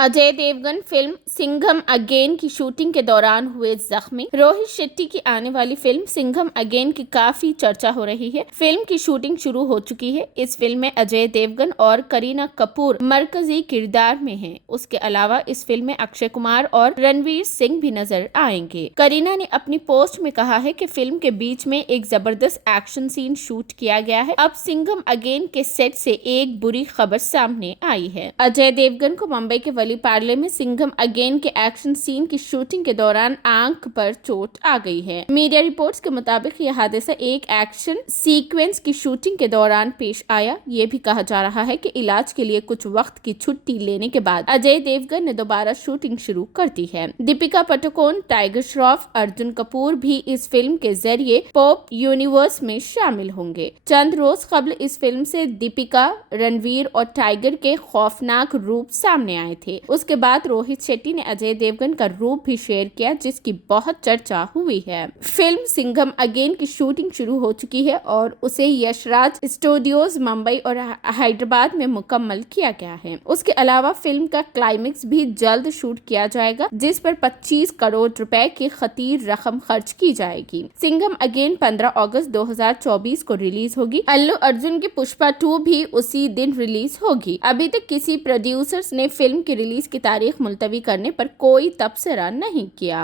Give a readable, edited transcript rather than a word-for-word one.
Ajay Devgan film Singham again की shooting के दौरान हुए जख्मी। रोहित शेट्टी की आने वाली फिल्म सिंघम अगेन की काफी चर्चा हो रही है। फिल्म की शूटिंग शुरू हो चुकी है। इस फिल्म में अजय देवगन और करीना कपूर मरकजी किरदार में हैं। उसके अलावा इस फिल्म में अक्षय कुमार और रणवीर सिंह भी नजर आएंगे। करीना ने अपनी पोस्ट में कहा है कि फिल्म के बीच में एक जबरदस्त एक्शन सीन शूट किया गया है। अब सिंघम अगेन के सेट से एक बुरी खबर सामने आई है। अजय देवगन को मुंबई के वली पार्ले में सिंघम अगेन के एक्शन सीन की शूटिंग के दौरान आंख पर चोट आ गई है। मीडिया रिपोर्ट्स के मुताबिक यह हादसा एक एक्शन सीक्वेंस की शूटिंग के दौरान पेश आया। ये भी कहा जा रहा है कि इलाज के लिए कुछ वक्त की छुट्टी लेने के बाद अजय देवगन ने दोबारा शूटिंग शुरू कर दी है। दीपिका पादुकोण, टाइगर श्रॉफ, अर्जुन कपूर भी इस फिल्म के जरिए पॉप यूनिवर्स में शामिल होंगे। चंद रोज कबल इस फिल्म से दीपिका, रणवीर और टाइगर के खौफनाक रूप सामने आए थे। उसके बाद रोहित शेट्टी ने अजय देवगन का रूप भी शेयर किया, जिसकी बहुत चर्चा हुई है। फिल्म सिंघम अगेन की शूटिंग शुरू हो चुकी है और उसे यशराज स्टूडियोज मुंबई और हैदराबाद में मुकम्मल किया गया है। उसके अलावा फिल्म का क्लाइमेक्स भी जल्द शूट किया जाएगा, जिस पर 25 करोड़ रुपए की खतीर रकम खर्च की जाएगी। सिंघम अगेन 15 अगस्त 2024 को रिलीज होगी। अल्लू अर्जुन की पुष्पा 2 भी उसी दिन रिलीज होगी। अभी तक किसी प्रोड्यूसर्स ने फिल्म की रिलीज की तारीख मुलतवी करने पर कोई तबसरा नहीं किया।